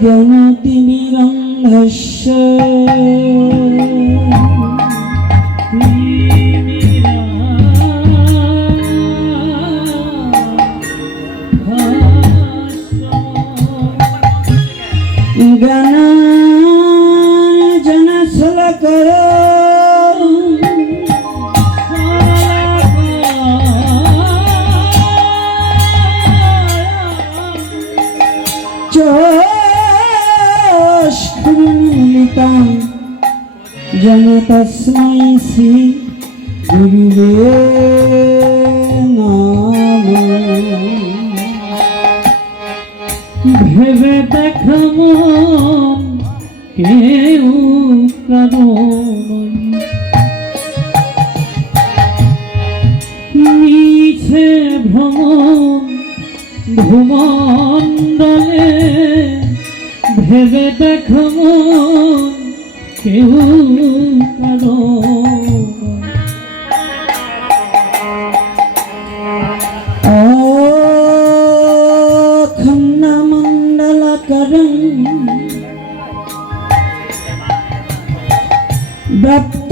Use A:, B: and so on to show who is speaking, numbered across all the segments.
A: অজ্ঞানতিমিরন্ধস্য জ্ঞানাঞ্জনশলাকর চষ্কুমিলিতাম জন তস্मै শ্রী গুরুবে
B: ভেবে দেখ মন কেউ কারণ নিছে ভ্রমণ ভূমণ্ডলে ভেবে দেখো কেউ
A: খন্নমণ্ডলকরং ব্যপ্ত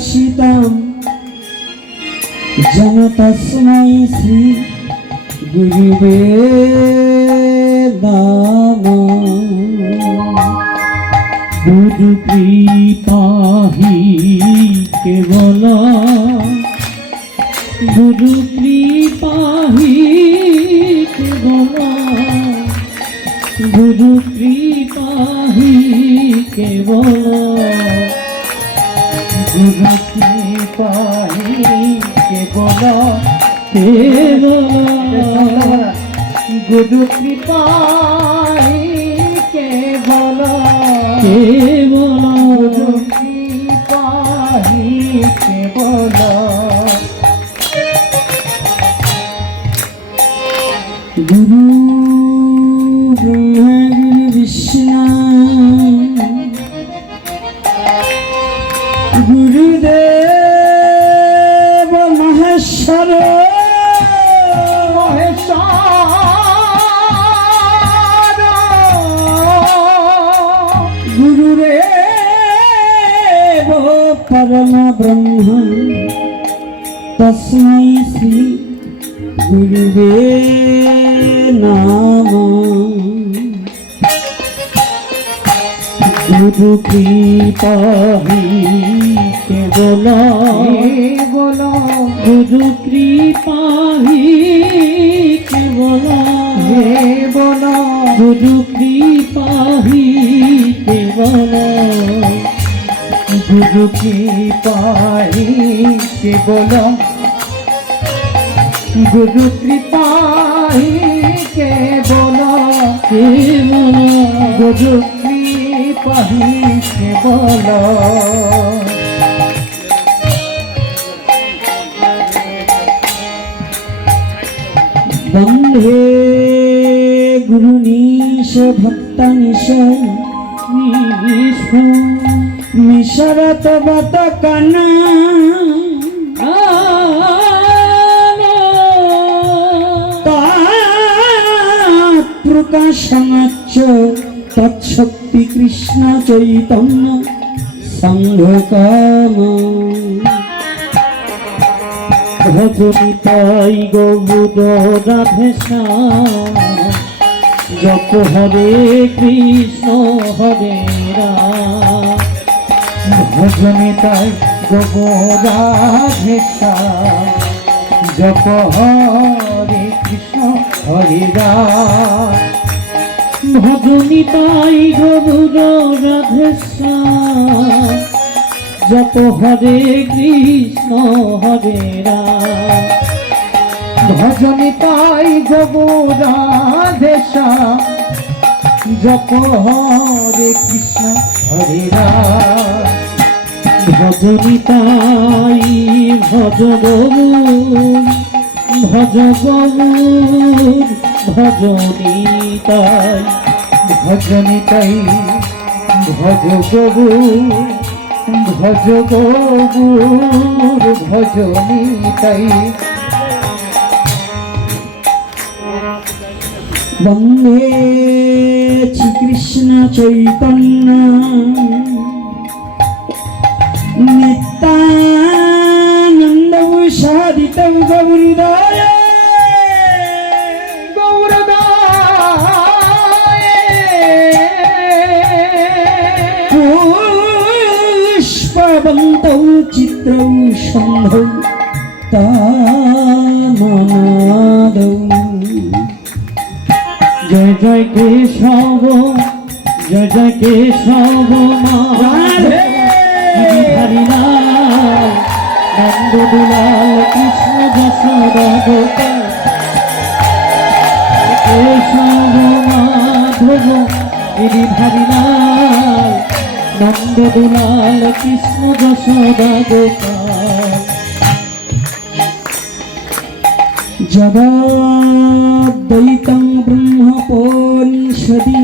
A: পদমদশিতম জন তস্मै শ্রী গুরুবে
B: বুধ কৃপাহি কেবল বুধ কৃপাহি কেবল বুধ কৃপাহি কেবল বুধ কৃপাহি কেবল গুরু কৃপাই কেবল কেবল
A: পরম ব্রহ্ম তস্मै শ্রী গুরুবে নাম
B: গুরু কৃপাহি কেবল
A: বল
B: গুরু কৃপাহি কেবল
A: বল
B: গুরু গুরু কৃপাহি কেবল গুরু কৃপাহি কেবল কেবল গুরু কৃপাহি কেবল
A: বন্ধে গুরু নিশ ভক্ত নিশ মিশরত বত কানা প্রকাশমাচ্চ তৎশক্তি কৃষ্ণ চৈতন্য সংঘকাম।
B: ভজনি তাই গৌর রাধে শ্যাম। যত হরে কৃষ্ণ হরে রাম। ভজনি তাই গৌর রাধে শ্যাম। হরে কৃষ্ণ, হরে রাম। ভজনি তাই গৌর রাধে শ্যাম। যত হরে কৃষ্ণ, হরে রাম। ভজনি তাই গোবরাধেশা জপ হরে কৃষ্ণ, হরে ভজনি তাই ভজ গৌর ভজ গৌর, ভজনি তাই ভজনিতাই ভজ গবু ভজ গবুর ভজনিতাই
A: বন্দে শ্রীকৃষ্ণ চৈতন্য। নিত্যানন্দ সাদিত গৌরদয় পুষ্পবন্ত চিত্র সন্ধৌ তামাদৌ
B: জয় জয় কেশব জয় জয় কেশব
A: রাধে!
B: নন্দ দুলাল কৃষ্ণ যশোদা গোপাল কেশব মাধব গিরিধারিলাল নন্দ দুলাল কৃষ্ণ যশোদা গোপাল
A: জগদ্বৈতং ব্রহ্মপোষদি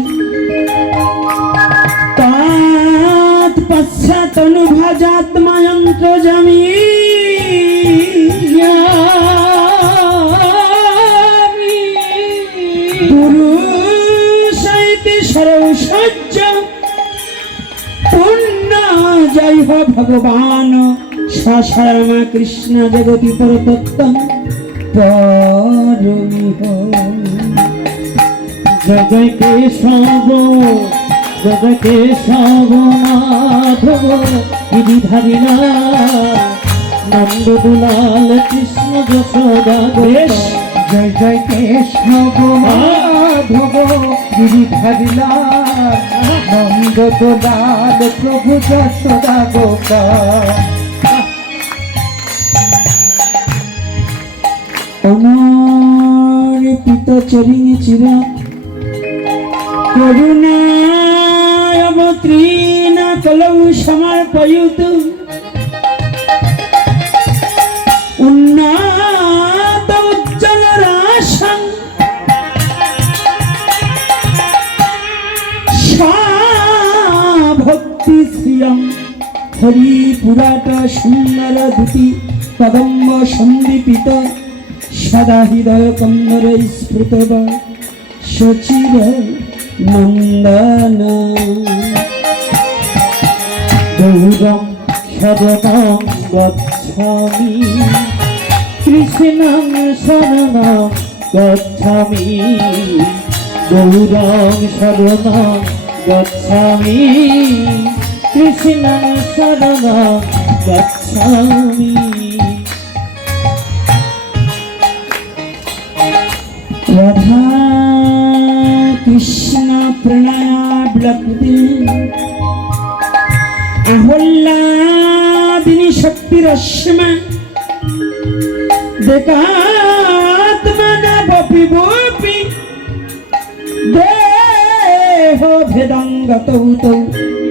A: তাৎপস তনুভাজাত্ময়ন্ত্রজমী পুরুষাইতে সরসজ্জ পুণ্য জয় হ ভগবান। সশরমা কৃষ্ণ জগতি পরতত্ত্বম পরমিহ
B: জয় কৃষ্ণ জয় কেশব মাধব গিরিধারীলাল নন্দ দুলাল কৃষ্ণ যশোদা
A: বেশ।
B: জয় জয় কেশব মাধব গিরিধারীলাল নন্দ দুলাল প্রভু যশোদা গোপাল
A: অনার্পিত চরিণী চির করুণায় অবতীর্ণ কলৌ সমর্পয়ুত। উন্নাত উজ্জ্বল রাশং ভক্তি শ্রিয়ম হরি পুরাট সুন্দর ধুতি কদম্ব সন্দীপিত। সদা হৃদয় কন্দর স্ফুত সচিব নন্দন।
B: গৌরম শরণং গচ্ছামি। কৃষ্ণং শরণং গচ্ছামি। গৌরং শরণং গচ্ছামি। কৃষ্ণং শরণং গচ্ছামি।
A: রাধা কৃষ্ণ প্রণয়াবলক্তি আহ্লাদিনী শক্তিরশ্মা দেকাত্মনা বপি দেহ ভেদঙ্গতৌ তৌ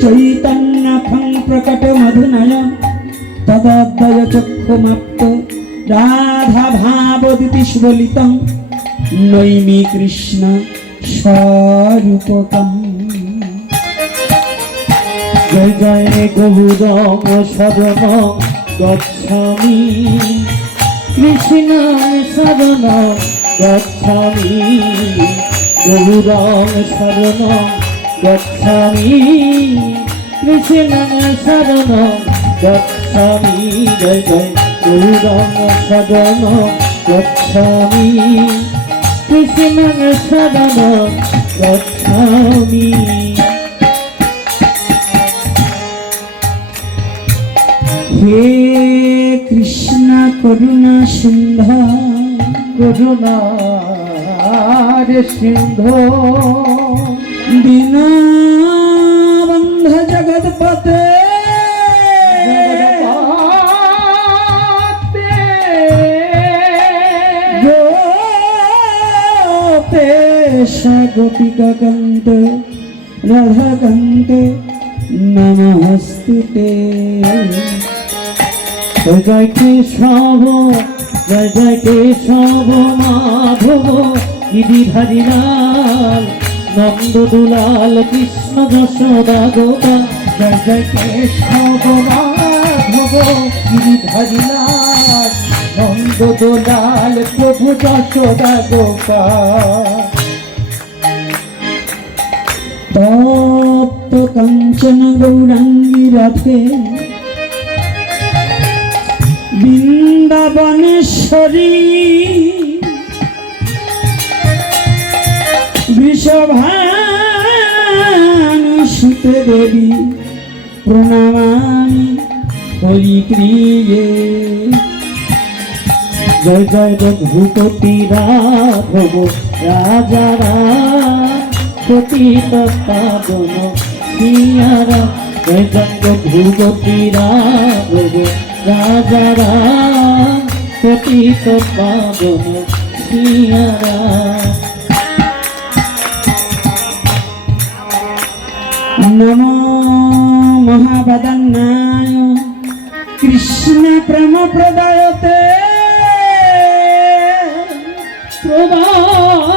A: চৈতন্যখং প্রকট মধুনয় তদদ্বয় চক্ষুমাপ্ত রাধা ভাবদিতি নৈমি কৃষ্ণ স্বরূপকম।
B: জয় জয় গৌরং শরণং গচ্ছামি কৃষ্ণ শরণং গচ্ছামি গৌরং শরণং গচ্ছামি কৃষ্ণ শরণং গচ্ছামি জয় জয় গৌরং শরণং গচ্ছামি কৃষ্ণ শরণং গচ্ছামি
A: করুণা সিন্ধা
B: করুণার সিংহ
A: বিনা বন্ধ জগৎপতে গোপিকা কান্ত রাধা নমস্তুতে।
B: জয় জয় কেশব জয় জয় কেশব মাধব গিরিধারী লাল নন্দ দুলাল, কৃষ্ণ যশোদা গোপাল
C: জয় জয় কেশব মাধব গিরিধারী লাল নন্দ দোলাল, প্রভু যশোদা গোপাল
A: তপ্ত কাঞ্চন গৌরাঙ্গী রাধে বৃন্দাবনেশ্বরী। বৃষভানুসুতে দেবী প্রণামামি হরিপ্রিয়ে
B: জয় জয় রঘুপতি রাঘব রাজা পাবন সিয়ারা জয় জয় রঘুপতি রাঘব রাজা রাম পতিত পাবন সিয়ারা
A: নম মহাবদন্নায় কৃষ্ণ প্রেম প্রদায়তে
B: প্রদায়তে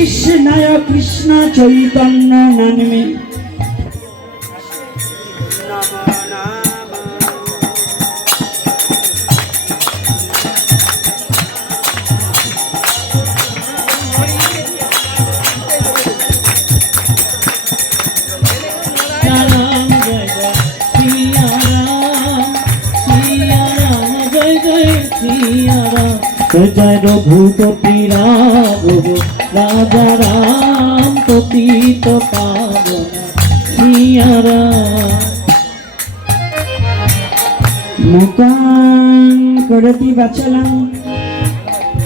A: কৃষ্ণায় কৃষ্ণ চৈতন্য নামে
B: জয় রঘুপতি রাঘব রাজা রাম পতিত পাবন
A: মুকাং করতি বাচলং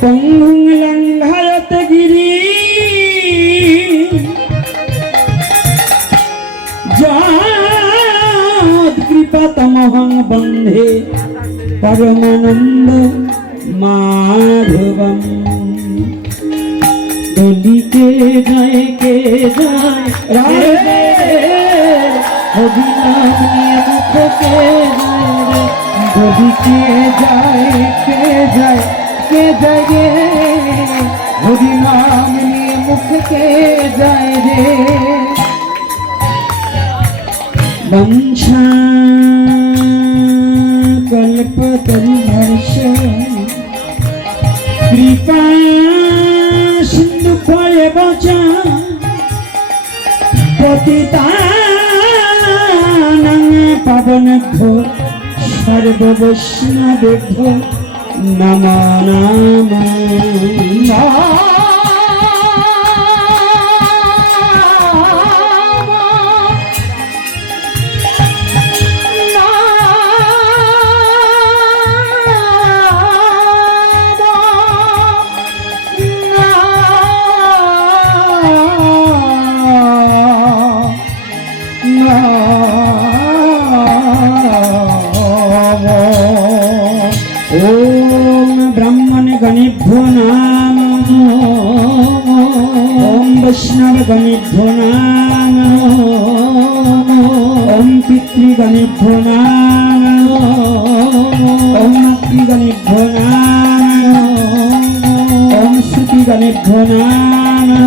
A: পঙ্গুং লঙ্ঘয়তে গিরি। যাদ কৃপাতমহং বন্ধে, পরমানন্দ মাধবম।
B: দলিকে যায় কে যায়?
A: রাধে।
B: অভিনাম মুখকে
C: দলিকে যায় কে যায়? কে যায় রে? হরি নাম নিয়ে মুখ কে যায় রে।
A: वंशा সিন্ধু করে বাঁচা পতিতা পাবন সর্ববৈষ্ণব নামা নামা ब्राह्मणगणेभ्यो नामो ॐ वैष्णवगणेभ्यो नामो ॐ पितृगणेभ्यो नामो ॐ ओम नामो ॐ श्रुतिगणेभ्यो नामो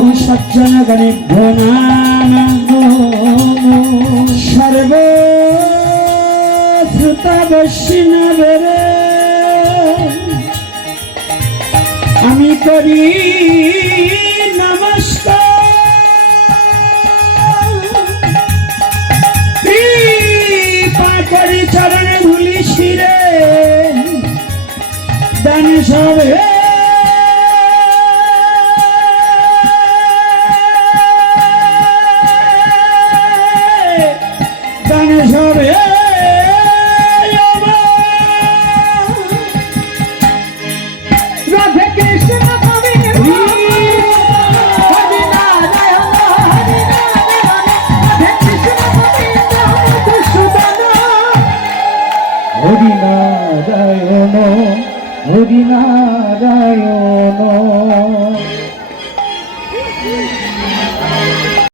A: ॐ सज्जनगणेभ्यो नामो सर्वे रे আমি করি নমস্কার। করি চরণ ধুলি শিরে দান সবে